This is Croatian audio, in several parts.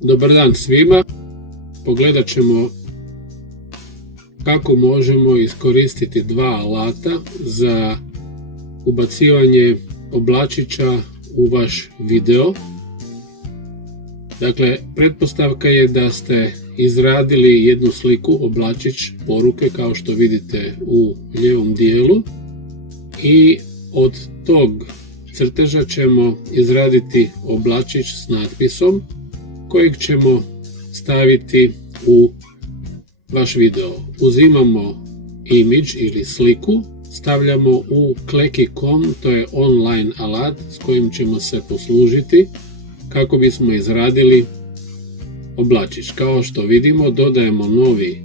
Dobar dan svima. Pogledat ćemo kako možemo iskoristiti dva alata za ubacivanje oblačića u vaš video. Dakle, pretpostavka je da ste izradili jednu sliku, oblačić, poruke, kao što vidite u lijevom dijelu, i od tog crteža ćemo izraditi oblačić s natpisom kojeg ćemo staviti u vaš video. Uzimamo image ili sliku, stavljamo u Klecky.com, to je online alat s kojim ćemo se poslužiti kako bismo izradili oblačić. Kao što vidimo, dodajemo novi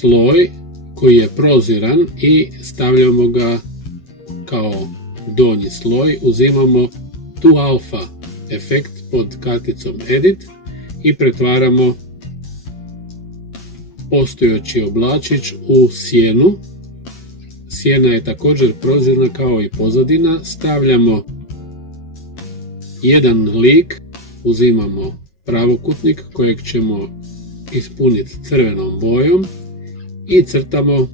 sloj koji je proziran i stavljamo ga kao donji sloj. Uzimamo tu alfa efekt pod karticom Edit i pretvaramo postojeći oblačić u sjenu. Sjena je također prozirna kao i pozadina. Stavljamo jedan lik, uzimamo pravokutnik kojeg ćemo ispuniti crvenom bojom i crtamo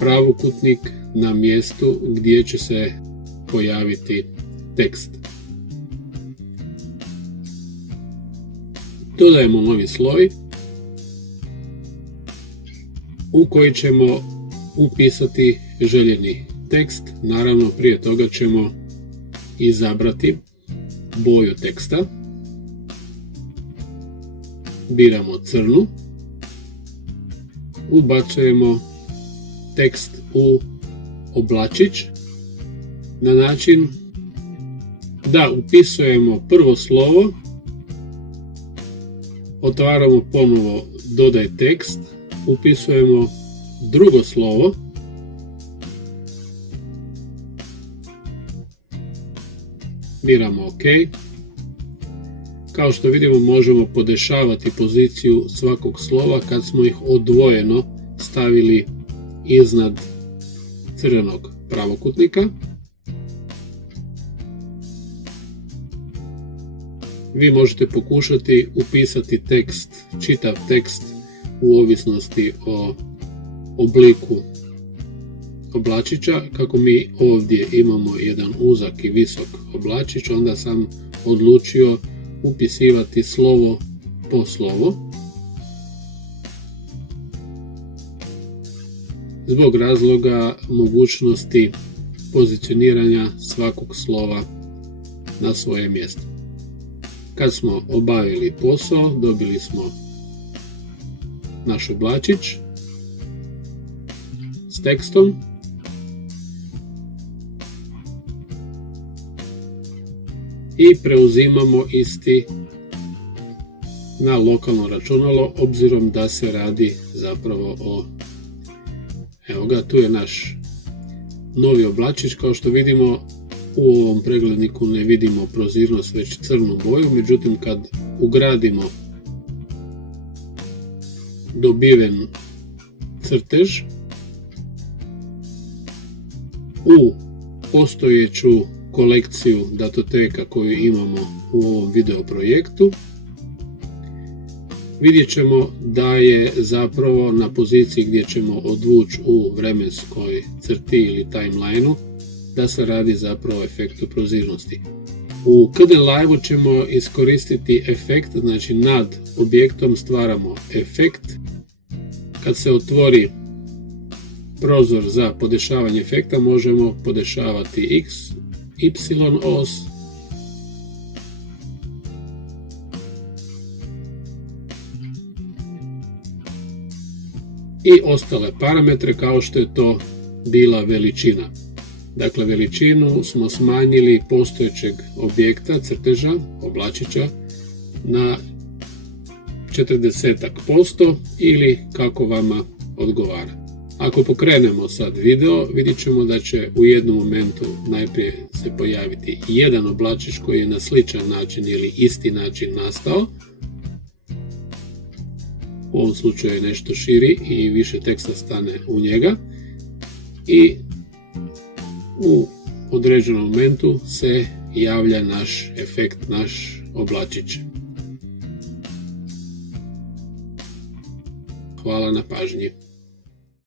pravokutnik na mjestu gdje će se pojaviti tekst. Dodajemo novi sloj u koji ćemo upisati željeni tekst. Naravno, prije toga ćemo izabrati boju teksta. Biramo crnu. Ubacujemo tekst u oblačić na način da upisujemo prvo slovo, otvaramo ponovo dodaj tekst, upisujemo drugo slovo, biramo OK. Kao što vidimo, možemo podešavati poziciju svakog slova kad smo ih odvojeno stavili iznad crvenog pravokutnika. Vi možete pokušati upisati tekst, čitav tekst, u ovisnosti o obliku oblačića. Kako mi ovdje imamo jedan uzak i visok oblačić, onda sam odlučio upisivati slovo po slovo, zbog razloga mogućnosti pozicioniranja svakog slova na svoje mjesto. Kad smo obavili posao, dobili smo naš oblačić s tekstom. I preuzimamo isti na lokalno računalo, obzirom da se radi zapravo o... Evo ga, tu je naš novi oblačić. Kao što vidimo, u ovom pregledniku ne vidimo prozirnost, već crnu boju. Međutim, kad ugradimo dobiven crtež u postojeću kolekciju datoteka koju imamo u ovom video projektu, vidjet ćemo da je zapravo na poziciji gdje ćemo odvući u vremenskoj crti ili timelineu, da se radi zapravo o efektu prozirnosti. U Kdenlive ćemo iskoristiti efekt, znači nad objektom stvaramo efekt. Kad se otvori prozor za podešavanje efekta, možemo podešavati X, Y os, i ostale parametre kao što je to bila veličina. Dakle, veličinu smo smanjili postojećeg objekta, crteža, oblačića, na 40% ili kako vama odgovara. Ako pokrenemo sad video, vidjet ćemo da će u jednom momentu najprije se pojaviti jedan oblačić koji je na sličan način ili isti način nastao. U ovom slučaju je nešto širi i više teksta stane u njega. I u određenom momentu se javlja naš efekt, naš oblačić. Hvala na pažnji.